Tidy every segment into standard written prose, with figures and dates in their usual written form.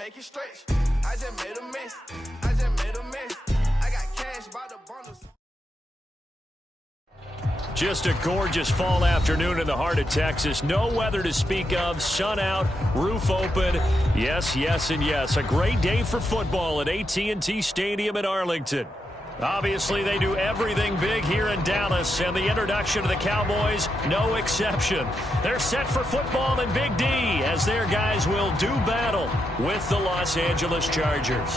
make it stretch. I just made a mess. I just made a mess. I got cash by the bundles. Just a gorgeous fall afternoon in the heart of Texas. No weather to speak of. Sun out, roof open. Yes, yes, and yes. A great day for football at AT&T Stadium in Arlington. Obviously, they do everything big here in Dallas, and the introduction of the Cowboys, no exception. They're set for football in Big D as their guys will do battle with the Los Angeles Chargers.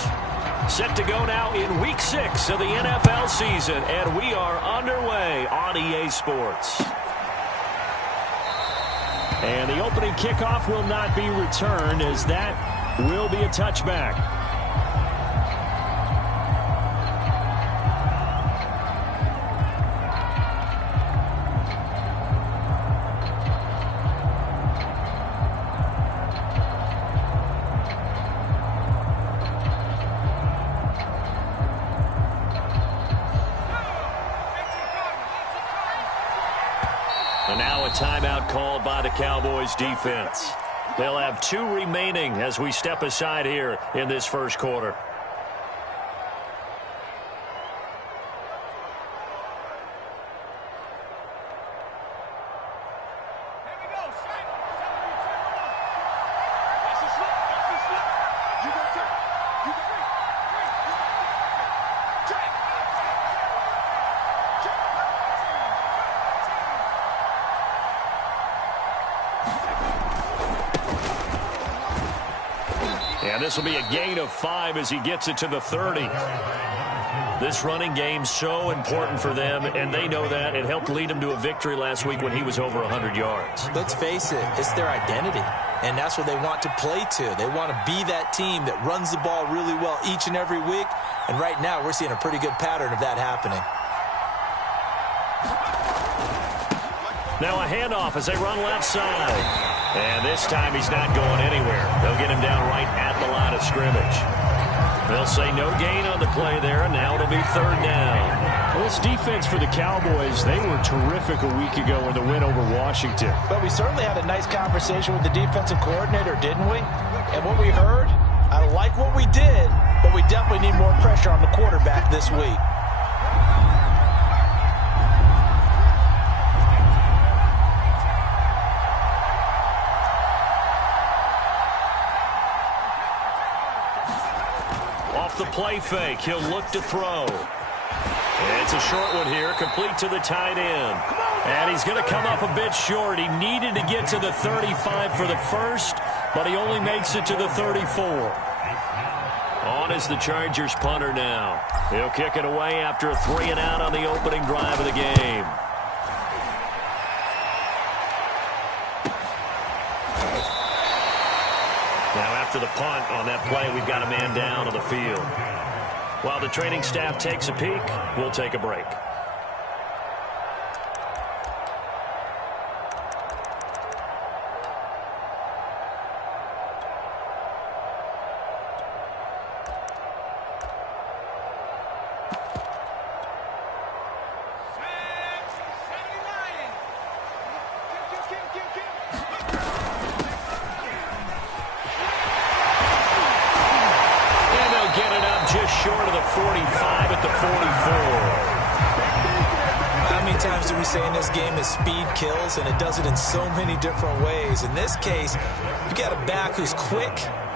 Set to go now in Week 6 of the NFL season, and we are underway on EA Sports. And the opening kickoff will not be returned, as that will be a touchback. And now a timeout called by the Cowboys defense. They'll have 2 remaining as we step aside here in this first quarter. And this will be a gain of 5 as he gets it to the 30. This running game so important for them, and they know that. It helped lead them to a victory last week when he was over 100 yards. Let's face it, it's their identity, and that's what they want to play to. They want to be that team that runs the ball really well each and every week, and right now we're seeing a pretty good pattern of that happening. Now a handoff as they run left side. And this time he's not going anywhere. They'll get him down right at the line of scrimmage. They'll say no gain on the play there, and now it'll be 3rd down. Well, this defense for the Cowboys, they were terrific a week ago in the win over Washington. But we certainly had a nice conversation with the defensive coordinator, didn't we? And what we heard, I like what we did, but we definitely need more pressure on the quarterback this week. The play fake. He'll look to throw. And it's a short one here, complete to the tight end. And he's going to come up a bit short. He needed to get to the 35 for the first, but he only makes it to the 34. On is the Chargers punter now. He'll kick it away after a 3-and-out on the opening drive of the game. To the punt on that play, we've got a man down on the field. While the training staff takes a peek, we'll take a break. Short of the 45 at the 44. How many times do we say in this game that speed kills, and it does it in so many different ways? In this case, you got a back who's quick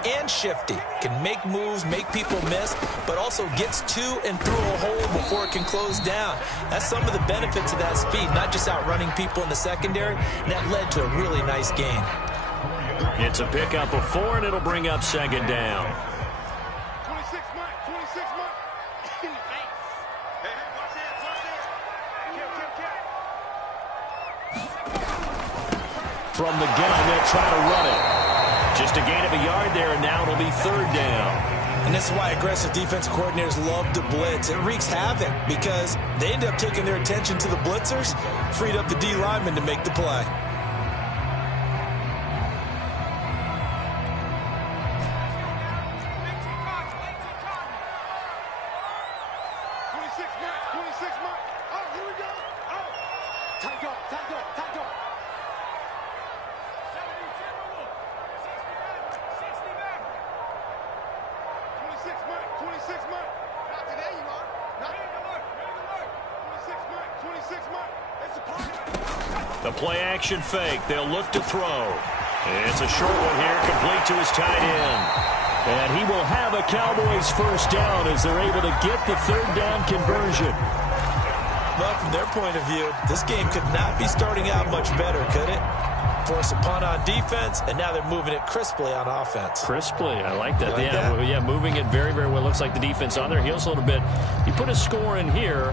and shifty, can make moves, make people miss, but also gets to and through a hole before it can close down. That's some of the benefits of that speed, not just outrunning people in the secondary. And that led to a really nice gain. It's a pickup of 4, and it'll bring up 2nd down. From the gun, they'll try to run it. Just a gain of a yard there, and now it'll be 3rd down. And this is why aggressive defensive coordinators love to blitz. It wreaks havoc because they end up taking their attention to the blitzers, freed up the D lineman to make the play. The play action fake. They'll look to throw. It's a short one here, complete to his tight end. And he will have a Cowboys first down as they're able to get the third down conversion. Well, from their point of view, this game could not be starting out much better, could it? Force a punt on defense, and now they're moving it crisply on offense. Crisply, I like that. Like that? Yeah, moving it very, very well. Looks like the defense on their heels a little bit. You put a score in here,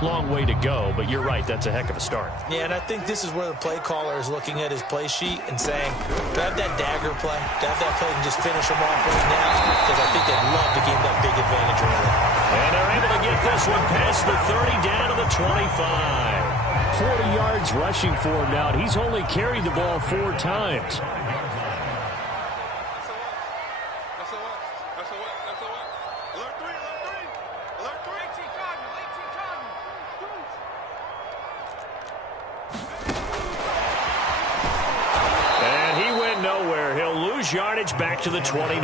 long way to go, but you're right, that's a heck of a start. Yeah, and I think this is where the play caller is looking at his play sheet and saying, do I have that dagger play? Do I have that play and just finish them off right now? Because I think they'd love to gain that big advantage early. And they're able to get this one past the 30 down to the 25. 40 yards rushing for him now. He's only carried the ball 4 times. And he went nowhere. He'll lose yardage back to the 29.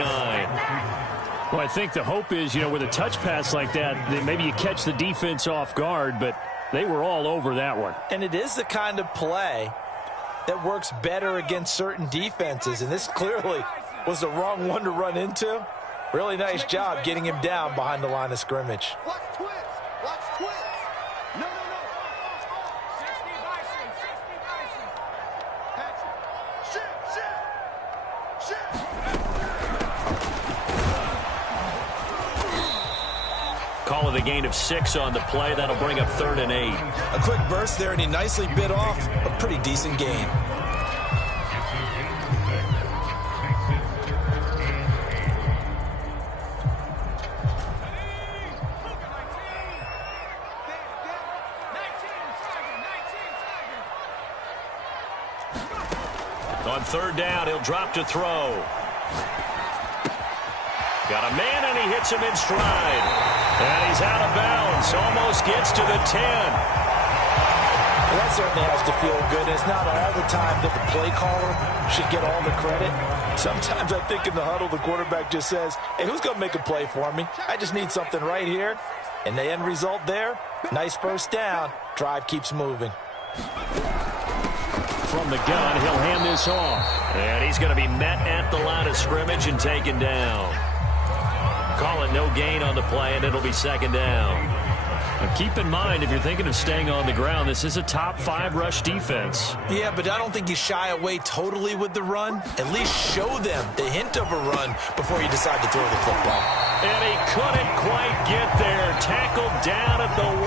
Well, I think the hope is, with a touch pass like that maybe you catch the defense off guard, but they were all over that one. And it is the kind of play that works better against certain defenses, and this clearly was the wrong one to run into. Really nice job getting him down behind the line of scrimmage. Watch twins. Watch twins. No. 60 Bison. 60 Bison. Patrick. Shit. Call it a gain of 6 on the play. That'll bring up 3rd and 8. A quick burst there, and he nicely bit off a pretty decent gain. On 3rd down, he'll drop to throw. Got a man, and he hits him in stride. And he's out of bounds. Almost gets to the 10. Well, that certainly has to feel good. It's not all the time that the play caller should get all the credit. Sometimes I think in the huddle, the quarterback just says, hey, who's going to make a play for me? I just need something right here. And the end result there, nice first down. Drive keeps moving. From the gun, he'll hand this off. And he's going to be met at the line of scrimmage and taken down. Call it no gain on the play, and it'll be 2nd down. Now keep in mind, if you're thinking of staying on the ground, this is a top 5 rush defense. Yeah, but I don't think you shy away totally with the run. At least show them the hint of a run before you decide to throw the football. And he couldn't quite get there. Tackled down at the 1.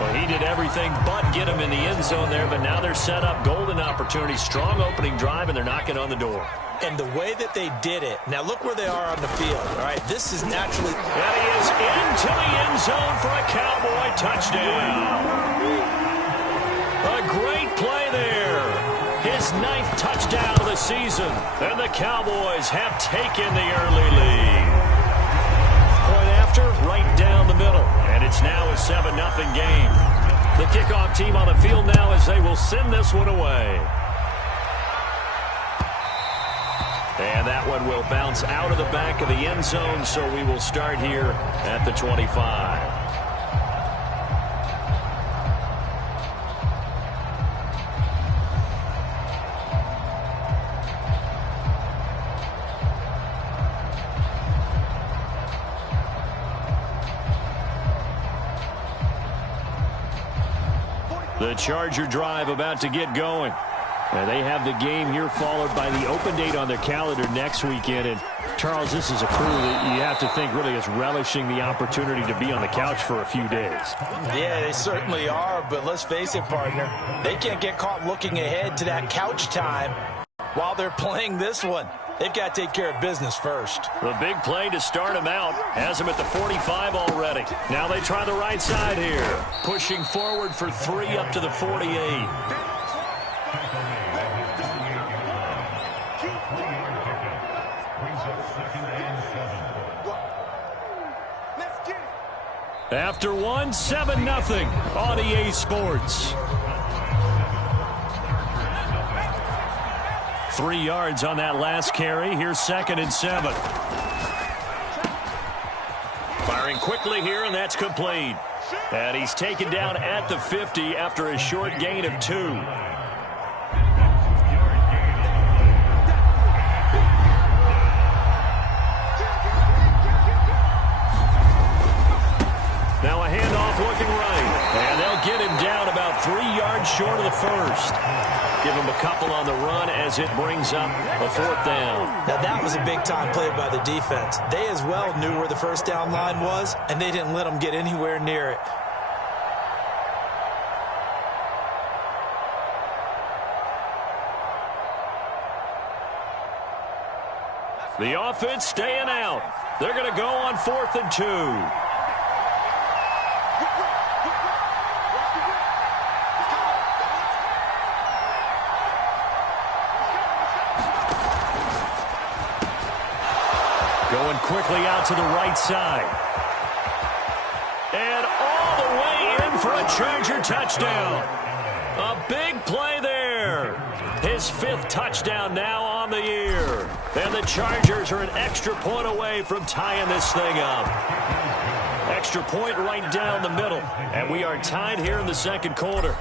Well, he did everything but get him in the end zone there, but now they're set up. Golden opportunity, strong opening drive, and they're knocking on the door. And the way that they did it, now look where they are on the field, all right? This is naturally... And he is into the end zone for a Cowboy touchdown. A great play there. His 9th touchdown of the season. And the Cowboys have taken the early lead. Point after, right down the middle. And it's now a 7-0 game. The kickoff team on the field now as they will send this one away. And that one will bounce out of the back of the end zone, so we will start here at the 25. The Charger drive about to get going. They have the game here followed by the open date on their calendar next weekend. And, Charles, this is a crew that you have to think really is relishing the opportunity to be on the couch for a few days. Yeah, they certainly are, but let's face it, partner. They can't get caught looking ahead to that couch time while they're playing this one. They've got to take care of business first. The big play to start him out has him at the 45 already. Now they try the right side here. Pushing forward for 3 up to the 48. After 1, 7-0 on EA Sports. 3 yards on that last carry. Here's 2nd and 7. Firing quickly here, and that's complete. And he's taken down at the 50 after a short gain of 2. Now a handoff looking right. And they'll get him down about 3 yards short of the first. Give him a couple on the run as it brings up a 4th down. Now that was a big-time play by the defense. They as well knew where the first down line was, and they didn't let them get anywhere near it. The offense staying out. They're going to go on 4th and 2. Going quickly out to the right side. And all the way in for a Charger touchdown. A big play there. His 5th touchdown now on the year. And the Chargers are an extra point away from tying this thing up. Extra point right down the middle. And we are tied here in the 2nd quarter.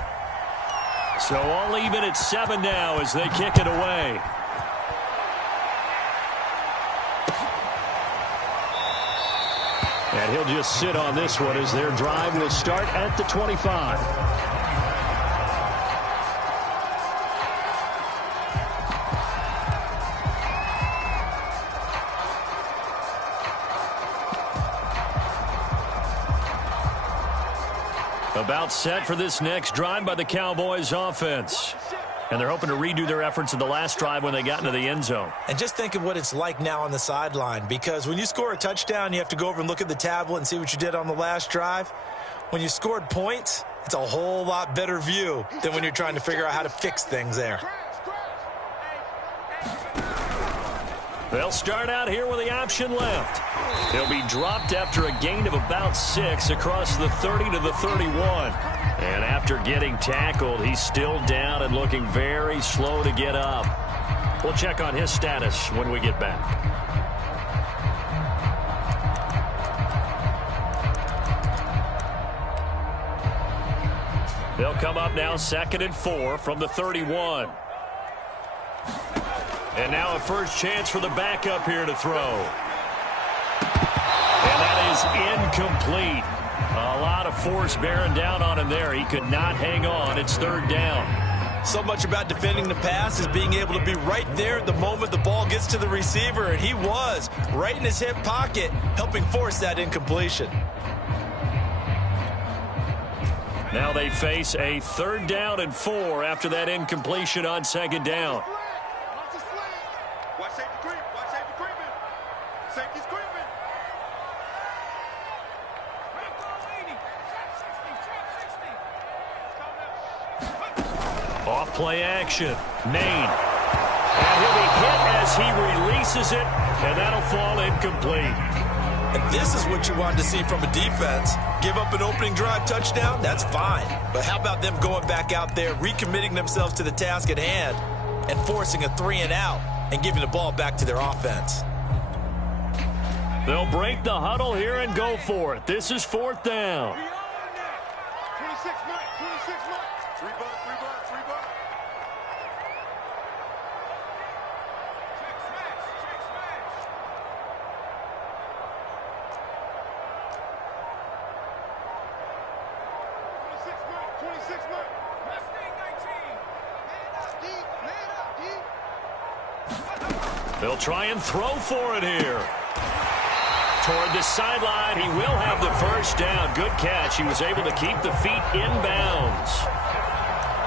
So all even at 7 now as they kick it away. And he'll just sit on this one as their drive will start at the 25. About set for this next drive by the Cowboys offense. And they're hoping to redo their efforts in the last drive when they got into the end zone. And just think of what it's like now on the sideline, because when you score a touchdown, you have to go over and look at the tablet and see what you did on the last drive. When you scored points, it's a whole lot better view than when you're trying to figure out how to fix things there. They'll start out here with the option left. He'll be dropped after a gain of about 6 across the 30 to the 31. And after getting tackled, he's still down and looking very slow to get up. We'll check on his status when we get back. They'll come up now 2nd and 4 from the 31. And now a first chance for the backup here to throw. And that is incomplete. A lot of force bearing down on him there. He could not hang on. It's 3rd down. So much about defending the pass is being able to be right there at the moment the ball gets to the receiver, and he was right in his hip pocket, helping force that incompletion. Now they face a 3rd down and 4 after that incompletion on 2nd down. Off play action. Maine. And he'll be hit as he releases it, and that'll fall incomplete. And this is what you wanted to see from a defense. Give up an opening drive touchdown, that's fine. But how about them going back out there, recommitting themselves to the task at hand, and forcing a 3 and out, and giving the ball back to their offense. They'll break the huddle here and go for it. This is 4th down. 26 minutes, 26 minutes. 3 bucks. They'll try and throw for it here. Toward the sideline, he will have the first down. Good catch. He was able to keep the feet in bounds.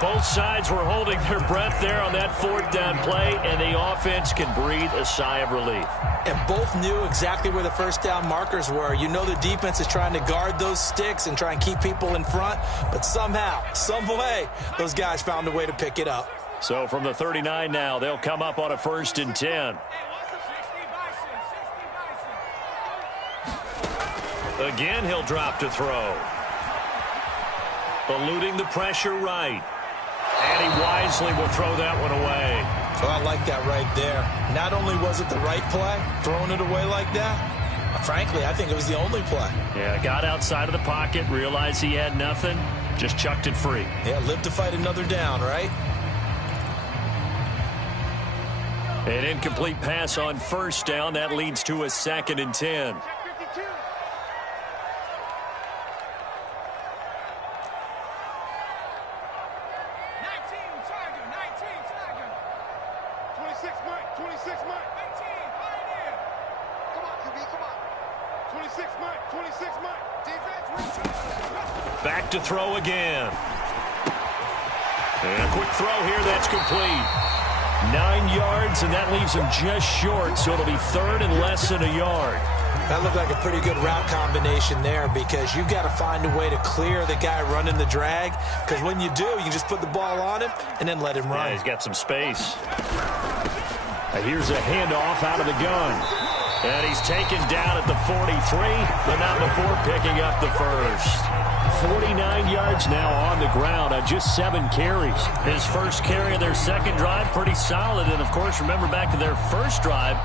Both sides were holding their breath there on that 4th down play, and the offense can breathe a sigh of relief. And both knew exactly where the first down markers were. You know the defense is trying to guard those sticks and try and keep people in front, but somehow, some way, those guys found a way to pick it up. So from the 39 now, they'll come up on a 1st and 10. Again, he'll drop to throw. Eluding the pressure right. And he wisely will throw that one away. Oh, I like that right there. Not only was it the right play, throwing it away like that, Frankly, I think it was the only play. Yeah, got outside of the pocket, realized he had nothing, just chucked it free. Yeah, live to fight another down, right? An incomplete pass on first down. That leads to a 2nd and 10. Back to throw again. And a quick throw here, that's complete. 9 yards, and that leaves him just short, so it'll be 3rd and less than a yard. That looked like a pretty good route combination there, because you've got to find a way to clear the guy running the drag, because when you do, you can just put the ball on him and then let him run. Yeah, he's got some space. And here's a handoff out of the gun. And he's taken down at the 43, but not before picking up the first. 49 yards now on the ground on just 7 carries. His first carry of their second drive, pretty solid. And, of course, remember back to their first drive,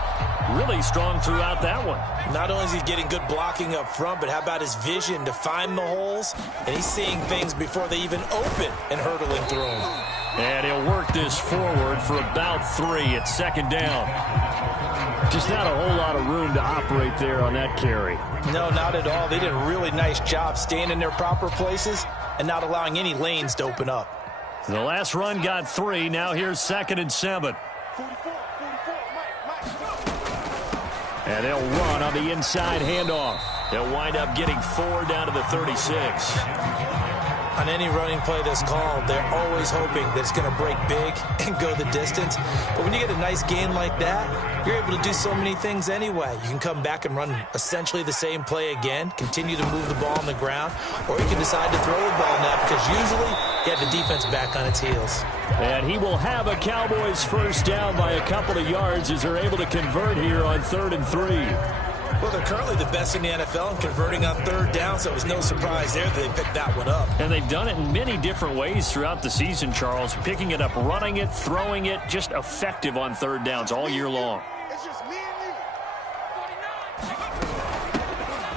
really strong throughout that one. Not only is he getting good blocking up front, but how about his vision to find the holes? And he's seeing things before they even open and hurtling through them. And he'll work this forward for about 3 at 2nd down. Just not a whole lot of room to operate there on that carry. No, not at all. They did a really nice job staying in their proper places and not allowing any lanes to open up. The last run got 3. Now here's 2nd and 7. And they'll run on the inside handoff. They'll wind up getting 4 down to the 36. On any running play that's called, they're always hoping that it's going to break big and go the distance. But when you get a nice gain like that, you're able to do so many things anyway. You can come back and run essentially the same play again, continue to move the ball on the ground, or you can decide to throw the ball now, because usually you have the defense back on its heels. And he will have a Cowboys first down by a couple of yards as they're able to convert here on 3rd and 3. Well, they're currently the best in the NFL in converting on 3rd down, so it was no surprise there that they picked that one up. And they've done it in many different ways throughout the season, Charles. Picking it up, running it, throwing it, just effective on 3rd downs all year long.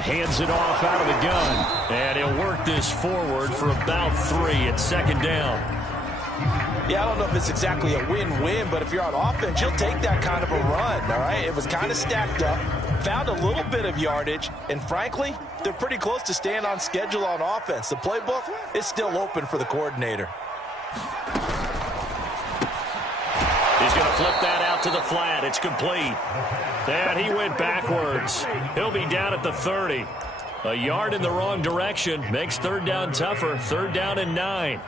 Hands it off out of the gun. And he'll work this forward for about 3 at 2nd down. Yeah, I don't know if it's exactly a win-win, but if you're on offense, you'll take that kind of a run, all right? It was kind of stacked up, found a little bit of yardage, and frankly, they're pretty close to staying on schedule on offense. The playbook is still open for the coordinator. He's going to flip that out to the flat. It's complete. And he went backwards. He'll be down at the 30. A yard in the wrong direction makes 3rd down tougher. 3rd down and 9.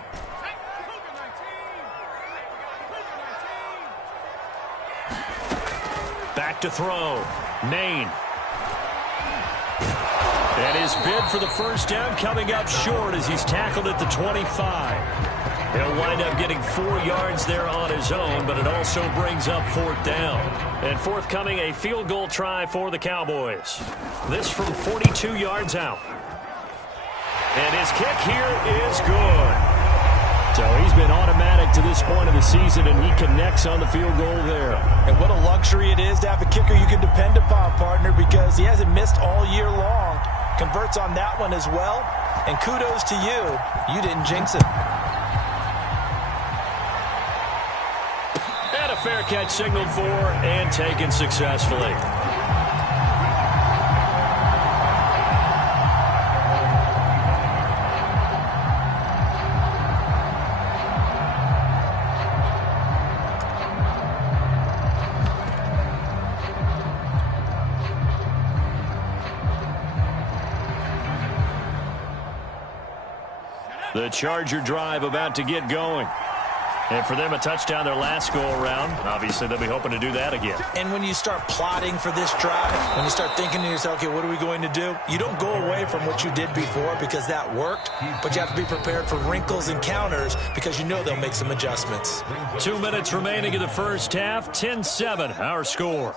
Back to throw. Maine. And his bid for the first down coming up short as he's tackled at the 25. He'll wind up getting 4 yards there on his own, but it also brings up 4th down. And forthcoming, a field goal try for the Cowboys. This from 42 yards out. And his kick here is good. So he's been automatic to this point of the season, and he connects on the field goal there. And what a luxury it is to have a kicker you can depend upon, partner, because he hasn't missed all year long. Converts on that one as well. And kudos to you. You didn't jinx it. And a fair catch signaled for and taken successfully. The Charger drive about to get going. And for them, a touchdown their last go-around. Obviously, they'll be hoping to do that again. And when you start plotting for this drive, when you start thinking to yourself, okay, what are we going to do? You don't go away from what you did before because that worked, but you have to be prepared for wrinkles and counters because you know they'll make some adjustments. 2 minutes remaining in the first half. 10-7, our score.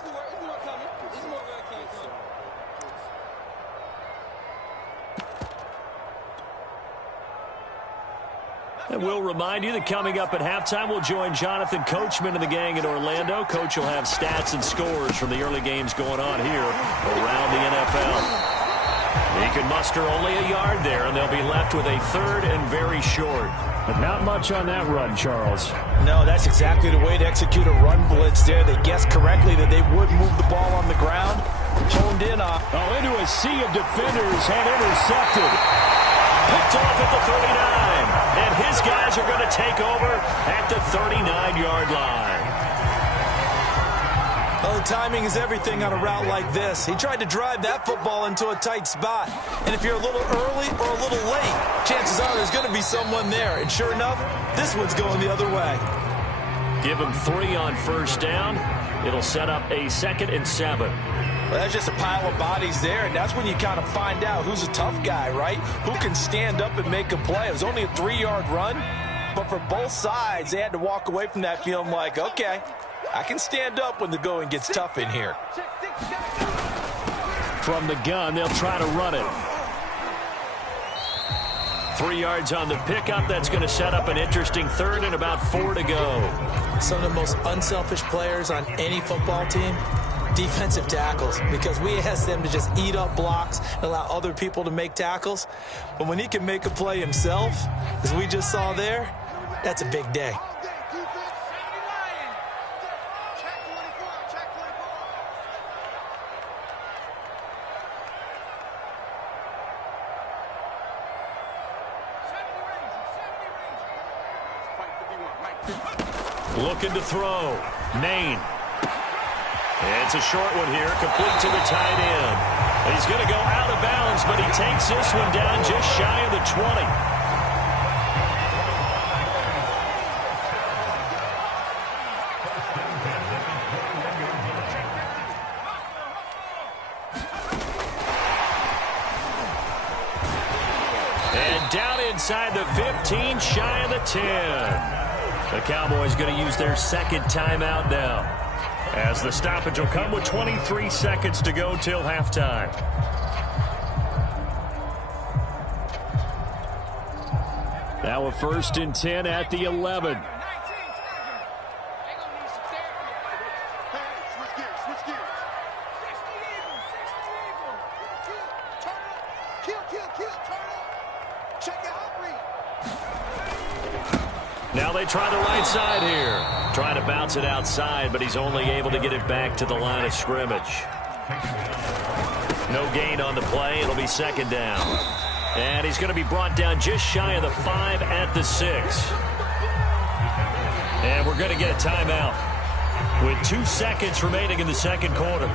And we'll remind you that coming up at halftime, we'll join Jonathan Coachman and the gang in Orlando. Coach will have stats and scores from the early games going on here around the NFL. He can muster only a yard there, and they'll be left with a third and very short. But not much on that run, Charles. No, that's exactly the way to execute a run blitz there. They guessed correctly that they would move the ball on the ground. Honed in on. Oh, into a sea of defenders and intercepted. Picked off at the 39. And his guys are going to take over at the 39-yard line. Oh, timing is everything on a route like this. He tried to drive that football into a tight spot. And if you're a little early or a little late, chances are there's going to be someone there. And sure enough, this one's going the other way. Give him 3 on first down. It'll set up a 2nd and 7. Well, that's just a pile of bodies there, and that's when you kind of find out who's a tough guy, right? Who can stand up and make a play. It was only a 3-yard run, but for both sides, they had to walk away from that feeling like, okay, I can stand up when the going gets tough in here. From the gun, they'll try to run it. 3 yards on the pickup. That's going to set up an interesting 3rd and about 4 to go. Some of the most unselfish players on any football team, defensive tackles, because we ask them to just eat up blocks and allow other people to make tackles. But when he can make a play himself, as we just saw there, that's a big day. Looking to throw. Maine. It's a short one here, complete to the tight end. He's going to go out of bounds, but he takes this one down just shy of the 20. And down inside the 15, shy of the 10. The Cowboys going to use their 2nd timeout now, as the stoppage will come with 23 seconds to go till halftime. Now a 1st and 10 at the 11. Now they try the right side here. Trying to bounce it outside, but he's only able to get it back to the line of scrimmage. No gain on the play. It'll be 2nd down. And he's going to be brought down just shy of the 5 at the 6. And we're going to get a timeout with 2 seconds remaining in the 2nd quarter.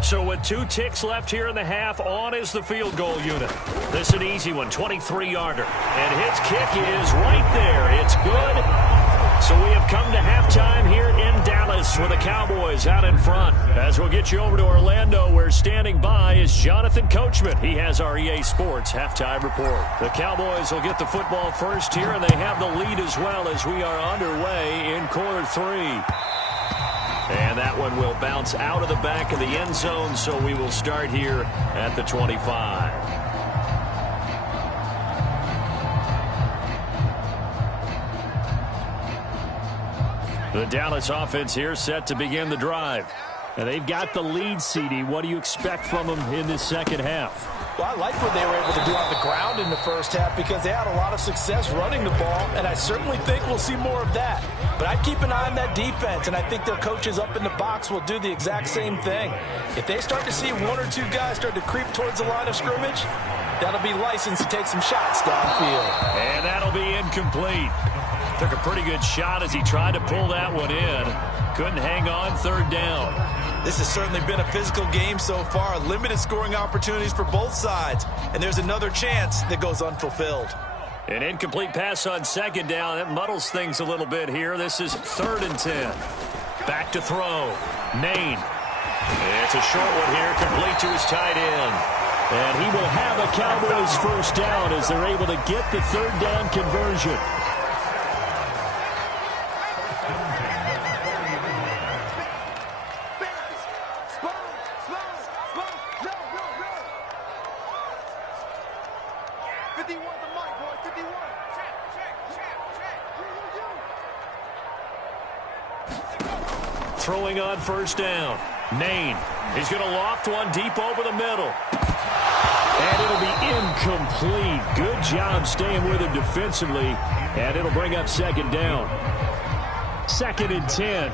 So with 2 ticks left here in the half, on is the field goal unit. This is an easy one, 23-yarder. And his kick is right there. It's good. So we have come to halftime here in Dallas with the Cowboys out in front. As we'll get you over to Orlando, where standing by is Jonathan Coachman. He has our EA Sports halftime report. The Cowboys will get the football first here, and they have the lead as well as we are underway in quarter 3. And that one will bounce out of the back of the end zone, so we will start here at the 25. The Dallas offense here set to begin the drive. And they've got the lead, CD. What do you expect from them in this 2nd half? Well, I like what they were able to do on the ground in the 1st half because they had a lot of success running the ball, and I certainly think we'll see more of that. But I'd keep an eye on that defense, and I think their coaches up in the box will do the exact same thing. If they start to see 1 or 2 guys start to creep towards the line of scrimmage, that'll be license to take some shots downfield. And that'll be incomplete. Took a pretty good shot as he tried to pull that one in. Couldn't hang on, 3rd down. This has certainly been a physical game so far. Limited scoring opportunities for both sides. And there's another chance that goes unfulfilled. An incomplete pass on 2nd down. That muddles things a little bit here. This is 3rd and 10. Back to throw. Maine. It's a short one here, complete to his tight end. And he will have a Cowboys 1st down as they're able to get the 3rd down conversion. throwing on first down. Maine. He's going to loft one deep over the middle. And it'll be incomplete. Good job staying with him defensively. And it'll bring up second down. 2nd and 10.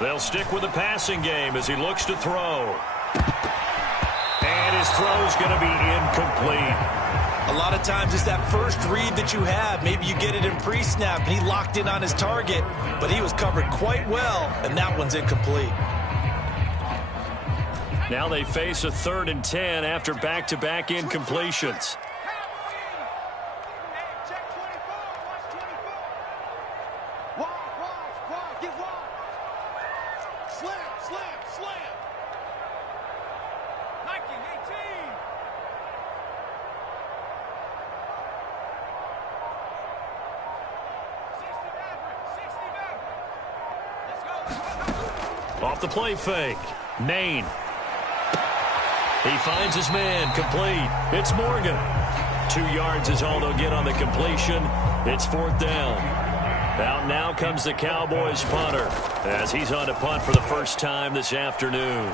They'll stick with the passing game as he looks to throw. And his throw's going to be incomplete. A lot of times it's that first read that you have. Maybe you get it in pre-snap, and he locked in on his target, but he was covered quite well, and that one's incomplete. Now they face a 3rd and 10 after back-to-back incompletions. Off the play fake. Maine. He finds his man. Complete. It's Morgan. 2 yards is all they'll get on the completion. It's 4th down. Out now comes the Cowboys punter as he's on to punt for the first time this afternoon.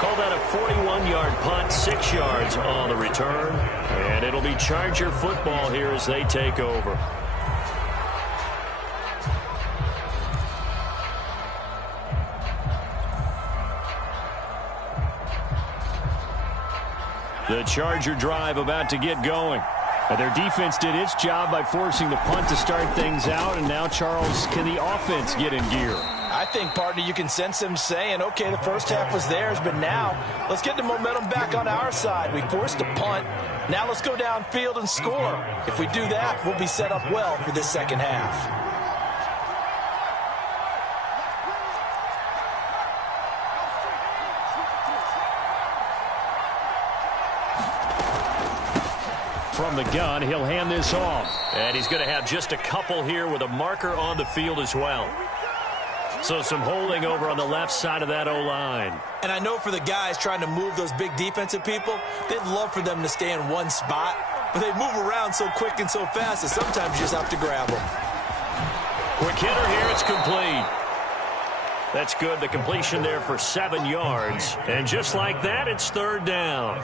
Call that a 41-yard punt, 6 yards on the return. And it'll be Charger football here as they take over. The Charger drive about to get going. Their defense did its job by forcing the punt to start things out, and now, Charles, can the offense get in gear? I think, partner, you can sense them saying, okay, the first half was theirs, but now let's get the momentum back on our side. We forced a punt. Now let's go downfield and score. If we do that, we'll be set up well for this second half. From the gun, he'll hand this off. And he's going to have just a couple here with a marker on the field as well. So some holding over on the left side of that O-line. And I know for the guys trying to move those big defensive people, they'd love for them to stay in one spot. But they move around so quick and so fast that sometimes you just have to grab them. Quick hitter here, it's complete. That's good, the completion there for 7 yards. And just like that, it's 3rd down.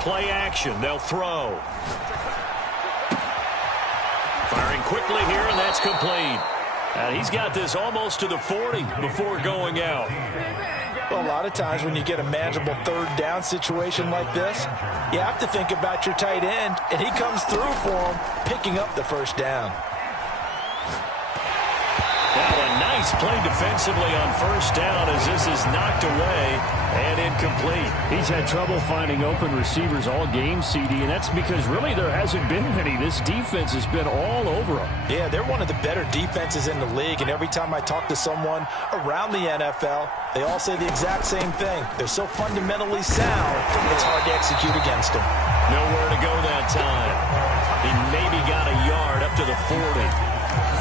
Play action. They'll throw. Firing quickly here, and that's complete. And he's got this almost to the 40 before going out. Well, a lot of times when you get a manageable 3rd down situation like this, you have to think about your tight end, and he comes through for him, picking up the first down. Now a nice play defensively on first down as this is knocked away and incomplete. He's had trouble finding open receivers all game, CD, and that's because really there hasn't been many. This defense has been all over him. Yeah, they're one of the better defenses in the league, and every time I talk to someone around the NFL, they all say the exact same thing. They're so fundamentally sound, it's hard to execute against them. Nowhere to go that time. He maybe got a yard up to the 40.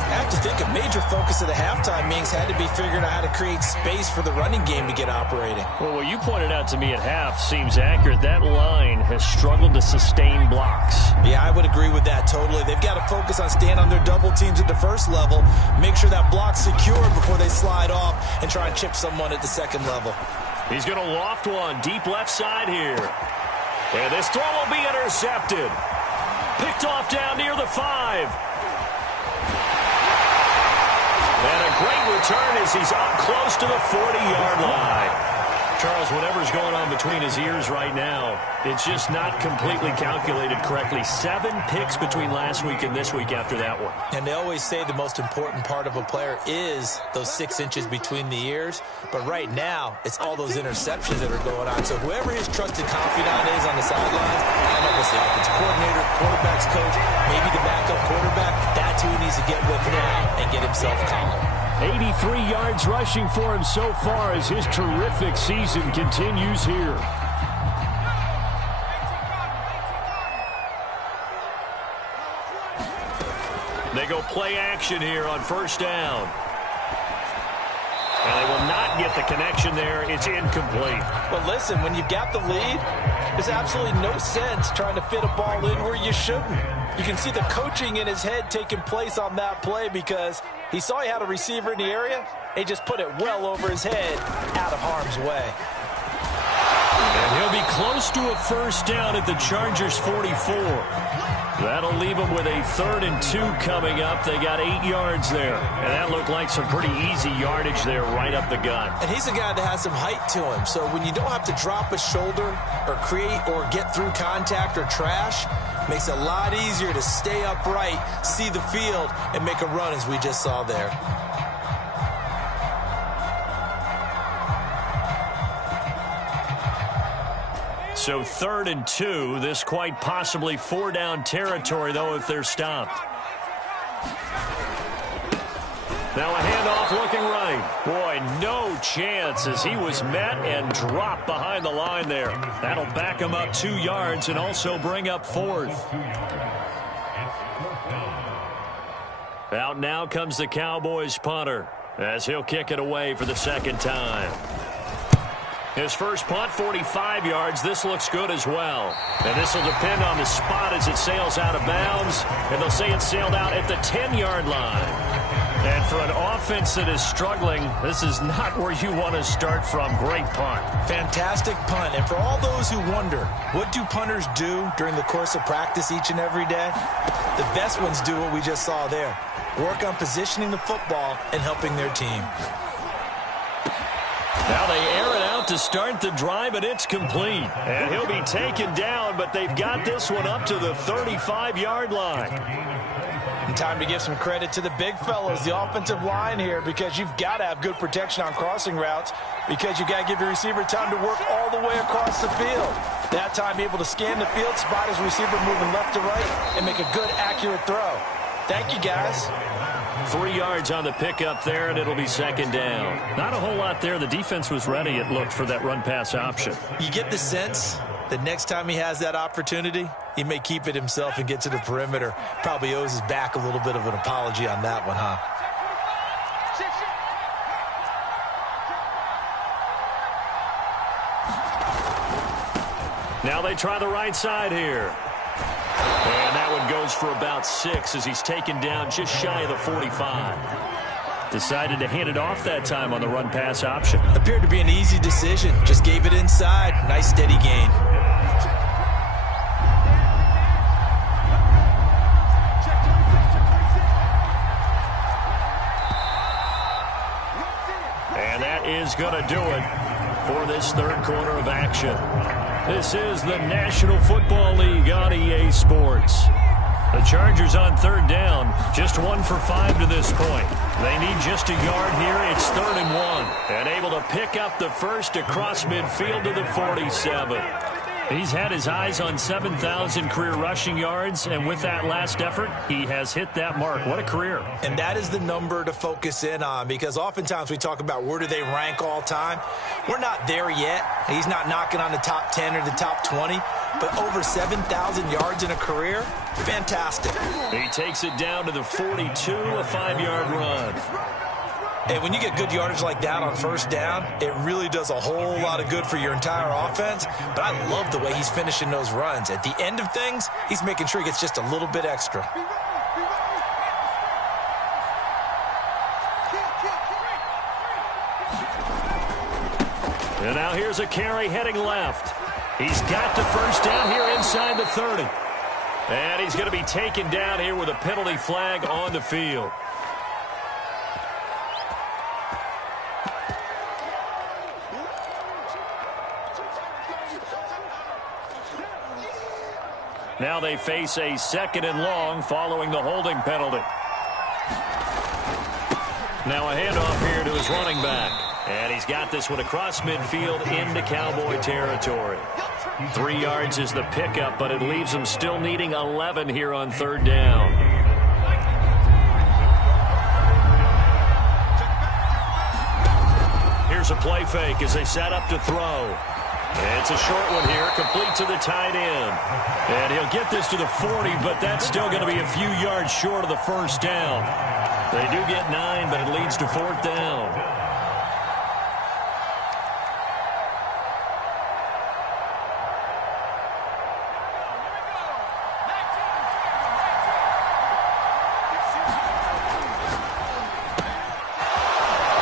I have to think a major focus of the halftime meetings had to be figuring out how to create space for the running game to get operating. Well, what you pointed out to me at half seems accurate. That line has struggled to sustain blocks. Yeah, I would agree with that totally. They've got to focus on staying on their double teams at the first level, make sure that block's secure before they slide off and try and chip someone at the second level. He's going to loft one deep left side here. And this throw will be intercepted. Picked off down near the 5. And a great return as he's up close to the 40-yard line. Charles, whatever's going on between his ears right now, it's just not completely calculated correctly. 7 picks between last week and this week after that one. And they always say the most important part of a player is those 6 inches between the ears. But right now, it's all those interceptions that are going on. So whoever his trusted confidant is on the sidelines, I don't know if it's the offensive coordinator, quarterback's coach, maybe the backup quarterback, that's who he needs to get with now and get himself calm. 83 yards rushing for him so far as his terrific season continues here. They go play action here on first down. And they will not get the connection there. It's incomplete. But listen, when you've got the lead, there's absolutely no sense trying to fit a ball in where you shouldn't. You can see the coaching in his head taking place on that play because he saw he had a receiver in the area. He just put it well over his head, out of harm's way. And he'll be close to a first down at the Chargers' 44. That'll leave them with a 3rd and 2 coming up. They got 8 yards there. And that looked like some pretty easy yardage there right up the gut. And he's a guy that has some height to him. So when you don't have to drop a shoulder or create or get through contact or trash, makes it a lot easier to stay upright, see the field, and make a run as we just saw there. So 3rd and 2. This quite possibly 4-down territory, though, if they're stopped. Now a handoff looking right. Boy, no chance as he was met and dropped behind the line there. That'll back him up 2 yards and also bring up 4th. Out now comes the Cowboys punter as he'll kick it away for the 2nd time. His first punt, 45 yards. This looks good as well. And this will depend on the spot as it sails out of bounds. And they'll say it sailed out at the 10-yard line. And for an offense that is struggling, this is not where you want to start from. Great punt. Fantastic punt. And for all those who wonder, what do punters do during the course of practice each and every day? The best ones do what we just saw there. Work on positioning the football and helping their team. Now they air it out to start the drive, and it's complete. And he'll be taken down, but they've got this one up to the 35-yard line. And time to give some credit to the big fellows, the offensive line here, because you've got to have good protection on crossing routes because you've got to give your receiver time to work all the way across the field. That time able to scan the field, spot his receiver moving left to right, and make a good, accurate throw. Thank you, guys. 3 yards on the pickup there, and it'll be 2nd down. Not a whole lot there. The defense was ready, it looked, for that run-pass option. You get the sense that next time he has that opportunity, he may keep it himself and get to the perimeter. Probably owes his back a little bit of an apology on that one, huh? Now they try the right side here. And that one goes for about 6 as he's taken down just shy of the 45. Decided to hand it off that time on the run-pass option. Appeared to be an easy decision. Just gave it inside. Nice steady gain. And that is going to do it for this 3rd quarter of action. This is the National Football League on EA Sports. The Chargers on 3rd down, just 1 for 5 to this point. They need just a yard here. It's 3rd and 1. And able to pick up the first across midfield to the 47. He's had his eyes on 7,000 career rushing yards, and with that last effort, he has hit that mark. What a career. And that is the number to focus in on, because oftentimes we talk about where do they rank all time. We're not there yet. He's not knocking on the top 10 or the top 20, but over 7,000 yards in a career, fantastic. He takes it down to the 42, a 5-yard run. And when you get good yardage like that on first down, it really does a whole lot of good for your entire offense. But I love the way he's finishing those runs. At the end of things, he's making sure he gets just a little bit extra. And now here's a carry heading left. He's got the first down here inside the 30. And he's going to be taken down here with a penalty flag on the field. Now they face a 2nd and long following the holding penalty. Now a handoff here to his running back. And he's got this one across midfield into Cowboy territory. 3 yards is the pickup, but it leaves him still needing 11 here on 3rd down. Here's a play fake as they set up to throw. It's a short one here, complete to the tight end. And he'll get this to the 40, but that's still going to be a few yards short of the first down. They do get 9, but it leads to 4th down.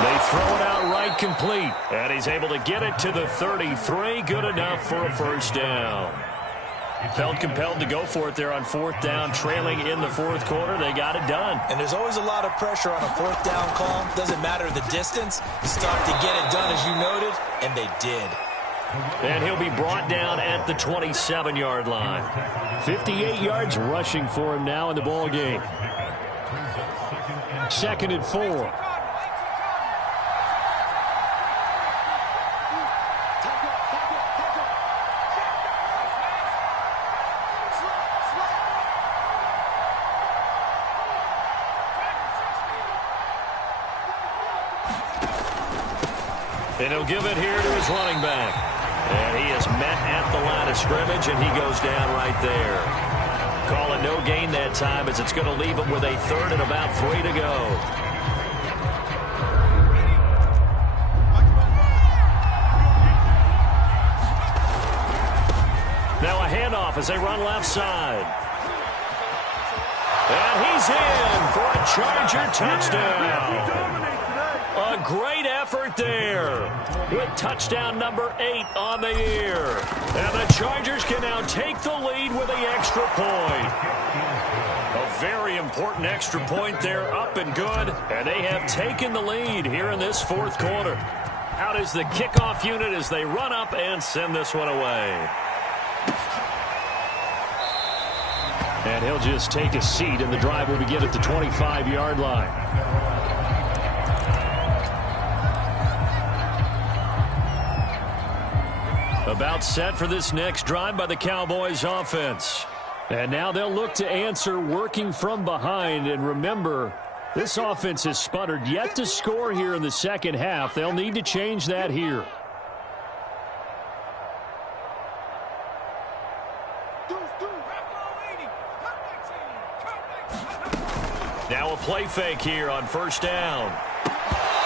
They throw it out right complete, and he's able to get it to the 33. Good enough for a first down. Felt compelled to go for it there on 4th down, trailing in the 4th quarter. They got it done. And there's always a lot of pressure on a 4th down call. Doesn't matter the distance. Start to get it done, as you noted, and they did. And he'll be brought down at the 27-yard line. 58 yards rushing for him now in the ball game. 2nd and 4. And he'll give it here to his running back. And he is met at the line of scrimmage, and he goes down right there. Call it no gain that time, as it's going to leave him with a 3rd and about 3 to go. Now a handoff as they run left side. And he's in for a Charger touchdown. A great effort there with touchdown number 8 on the year. And the Chargers can now take the lead with the extra point. A very important extra point there, up and good. And they have taken the lead here in this 4th quarter. Out is the kickoff unit as they run up and send this one away. And he'll just take a seat, and the drive will begin at the 25-yard line. About set for this next drive by the Cowboys offense. And now they'll look to answer working from behind. And remember, this offense has sputtered yet to score here in the second half. They'll need to change that here. Now a play fake here on 1st down.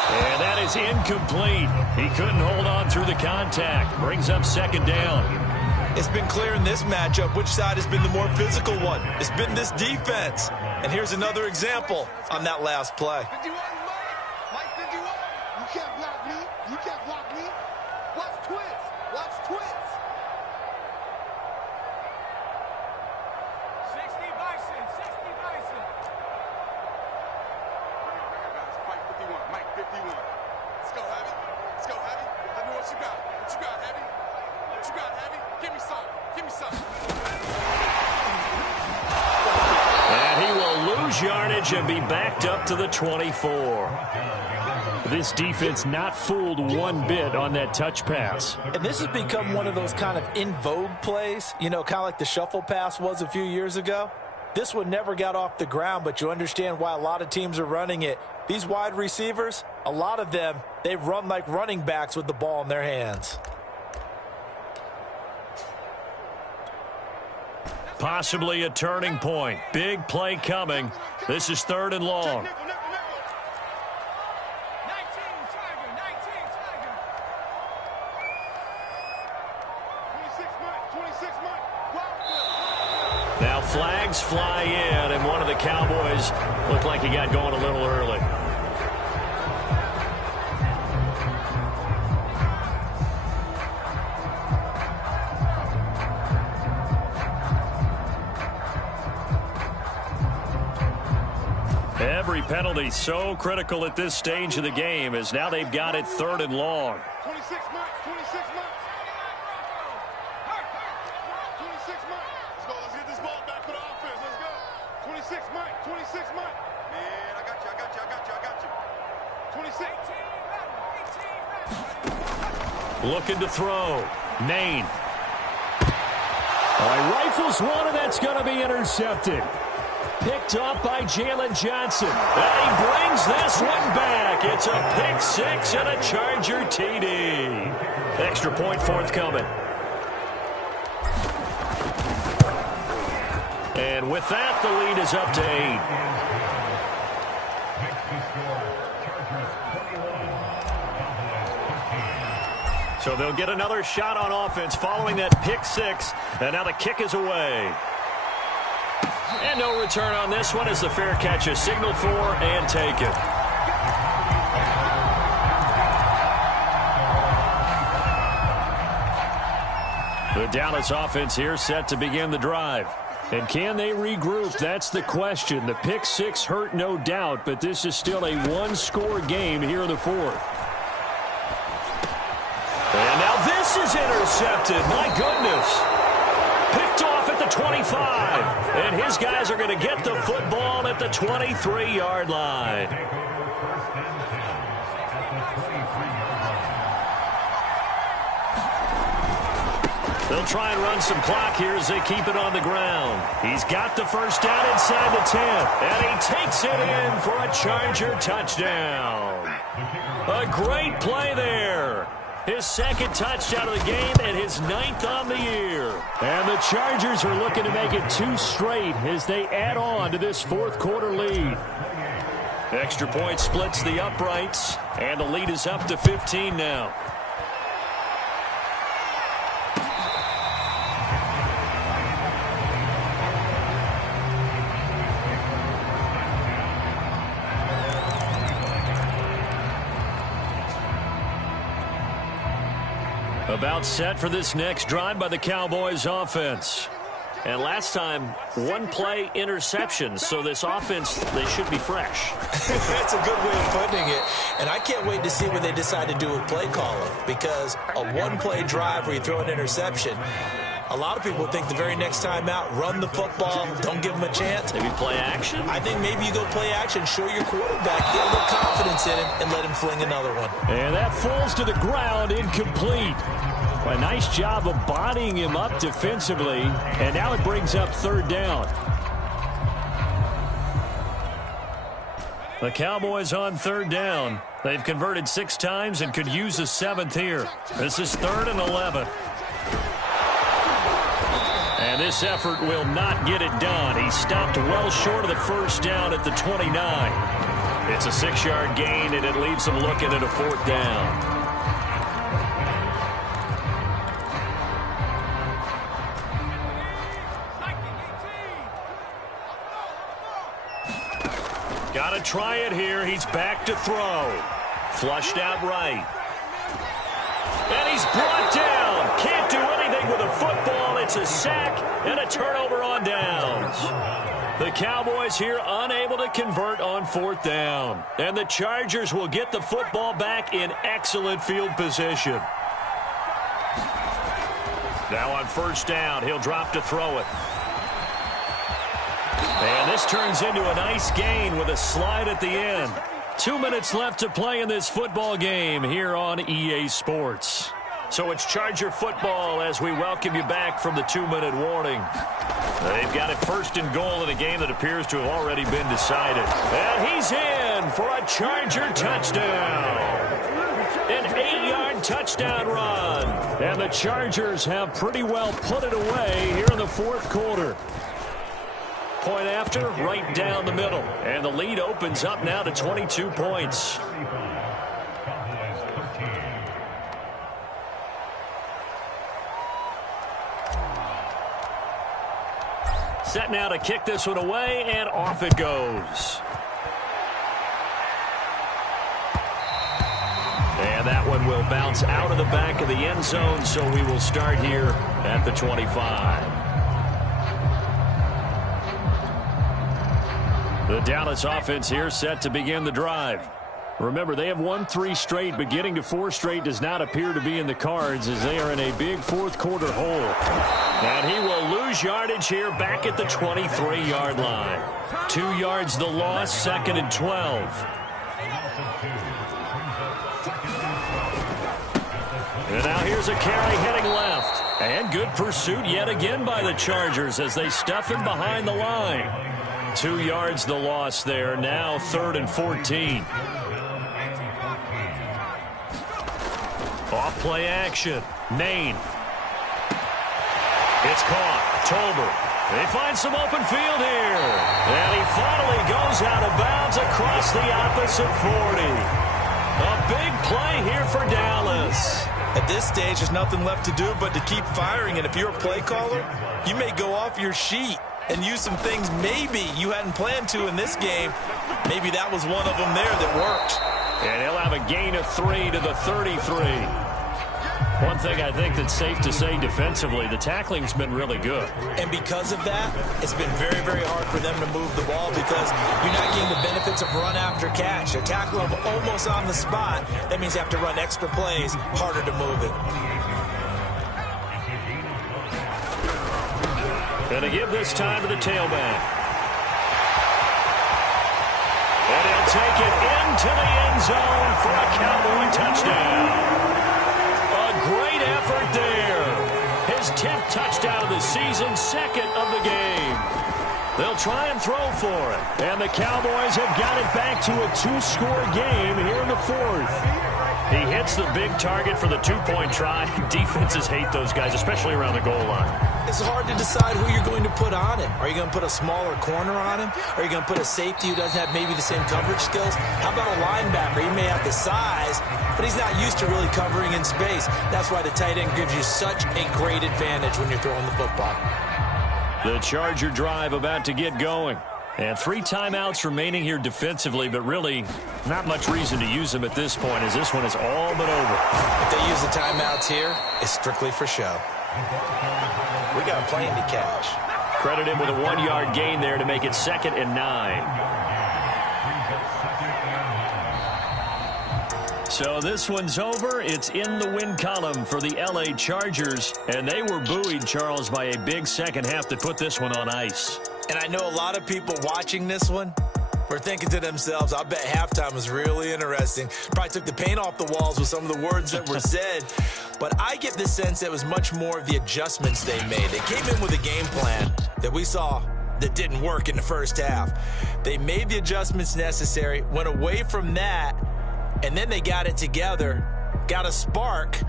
And that is incomplete. He couldn't hold on through the contact. Brings up 2nd down. It's been clear in this matchup which side has been the more physical one. It's been this defense. And here's another example on that last play. You can't block me. You can't block me. Watch twins. Watch twins. 60 Bison. 60 Bison. Mike 51. Mike 51. Let's go, Heavy. Let's go, Heavy. Let me know what you got. What you got, Heavy? What you got, Heavy? Give me some. Give me some. And he will lose yardage and be backed up to the 24. This defense not fooled one bit on that touch pass. And this has become one of those kind of in vogue plays, you know, kind of like the shuffle pass was a few years ago. This one never got off the ground, but you understand why a lot of teams are running it. These wide receivers, a lot of them, they run like running backs with the ball in their hands. Possibly a turning point. Big play coming. This is 3rd and long. Now flags fly in, and one of the Cowboys looked like he got going a little early. Every penalty so critical at this stage of the game, as now they've got it 3rd and long. 26 months. 26 months. 26 months. Let's go. Let's get this ball back for the offense. Let's go. 26 months. 26 months. Man, I got you. I got you. I got you. I got you. 26. Looking to throw. Maine. Oh, he rifles one, and that's going to be intercepted. picked up by Jalen Johnson. And he brings this one back. It's a pick six and a Charger TD. Extra point forthcoming. And with that, the lead is up to 8. So they'll get another shot on offense following that pick six. And now the kick is away. And no return on this one as the fair catch is signaled for and taken. The Dallas offense here set to begin the drive. And can they regroup? That's the question. The pick six hurt, no doubt, but this is still a one-score game here in the fourth. And now this is intercepted. My goodness. Picked off at the 25. And his guys are going to get the football at the 23-yard line. They'll try and run some clock here as they keep it on the ground. He's got the first down inside the 10. And he takes it in for a Charger touchdown. A great play there. His second touchdown of the game and his 9th on the year. And the Chargers are looking to make it 2 straight as they add on to this fourth quarter lead. Extra point splits the uprights, and the lead is up to 15 now. About set for this next drive by the Cowboys offense. And last time, one play interception, so this offense, they should be fresh. That's a good way of putting it. And I can't wait to see what they decide to do with play calling, because a one-play drive where you throw an interception, a lot of people think the very next time out, run the football, don't give them a chance. Maybe play action? I think maybe you go play action, show your quarterback, get a little confidence in him, and let him fling another one. And that falls to the ground, incomplete. A nice job of bodying him up defensively, and now it brings up third down. The Cowboys on third down. They've converted 6 times and could use a 7th here. This is 3rd and 11. And this effort will not get it done. He stopped well short of the first down at the 29. It's a 6-yard gain, and it leaves them looking at a 4th down. Got to try it here. He's back to throw. Flushed out right. And he's brought down. Can't do anything with a football. It's a sack and a turnover on downs. The Cowboys here unable to convert on 4th down. And the Chargers will get the football back in excellent field position. Now on 1st down, he'll drop to throw it. And this turns into a nice gain with a slide at the end. 2 minutes left to play in this football game here on EA Sports. So it's Charger football as we welcome you back from the 2-minute warning. They've got it 1st and goal in a game that appears to have already been decided. And he's in for a Charger touchdown. An 8-yard touchdown run. And the Chargers have pretty well put it away here in the 4th quarter. Point after, right down the middle. And the lead opens up now to 22 points. Set now to kick this one away, and off it goes. And that one will bounce out of the back of the end zone, so we will start here at the 25. The Dallas offense here set to begin the drive. Remember, they have won 3 straight, but getting to 4 straight does not appear to be in the cards as they are in a big 4th quarter hole. And he will lose yardage here back at the 23-yard line. 2 yards the loss, 2nd and 12. And now here's a carry heading left. And good pursuit yet again by the Chargers as they stuff him behind the line. 2 yards the loss there. Now 3rd and 14. Off play action. Maine. It's caught. Tolbert. They find some open field here. And he finally goes out of bounds across the opposite 40. A big play here for Dallas. At this stage, there's nothing left to do but to keep firing. And if you're a play caller, you may go off your sheet and use some things maybe you hadn't planned to in this game. Maybe that was one of them there that worked. And he'll have a gain of 3 to the 33. One thing I think that's safe to say defensively, the tackling's been really good. And because of that, it's been very, very hard for them to move the ball because you're not getting the benefits of run after catch. They tackle them almost on the spot. That means you have to run extra plays, harder to move it. Going to give this time to the tailback. And he'll take it into the end zone for a Cowboy touchdown. Great effort there. His 10th touchdown of the season, 2nd of the game. They'll try and throw for it. And the Cowboys have got it back to a 2-score game here in the 4th. He hits the big target for the 2-point try. Defenses hate those guys, especially around the goal line. It's hard to decide who you're going to put on him. Are you going to put a smaller corner on him? Are you going to put a safety who doesn't have maybe the same coverage skills? How about a linebacker? He may have the size, but he's not used to really covering in space. That's why the tight end gives you such a great advantage when you're throwing the football. The Charger drive about to get going. And 3 timeouts remaining here defensively, but really not much reason to use them at this point as this one is all but over. If they use the timeouts here, it's strictly for show. We got a plane to catch. Credit him with a 1-yard gain there to make it 2nd and 9. So this one's over. It's in the win column for the L.A. Chargers. And they were buoyed, Charles, by a big second half that put this one on ice. And I know a lot of people watching this one were thinking to themselves, I bet halftime was really interesting. Probably took the paint off the walls with some of the words that were said. But I get the sense that it was much more of the adjustments they made. They came in with a game plan that we saw that didn't work in the first half. They made the adjustments necessary, went away from that, and then they got it together, got a spark,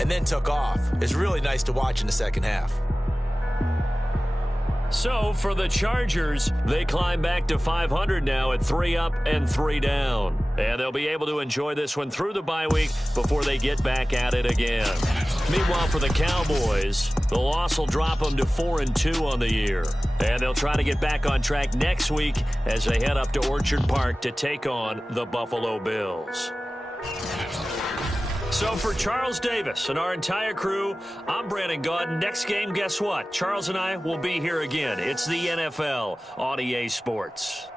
and then took off. It's really nice to watch in the second half. So for the Chargers, they climb back to 500 now at 3 up and 3 down. And they'll be able to enjoy this one through the bye week before they get back at it again. Meanwhile, for the Cowboys, the loss will drop them to 4-2 on the year. And they'll try to get back on track next week as they head up to Orchard Park to take on the Buffalo Bills. So for Charles Davis and our entire crew, I'm Brandon Gaudin. Next game, guess what? Charles and I will be here again. It's the NFL on EA Sports.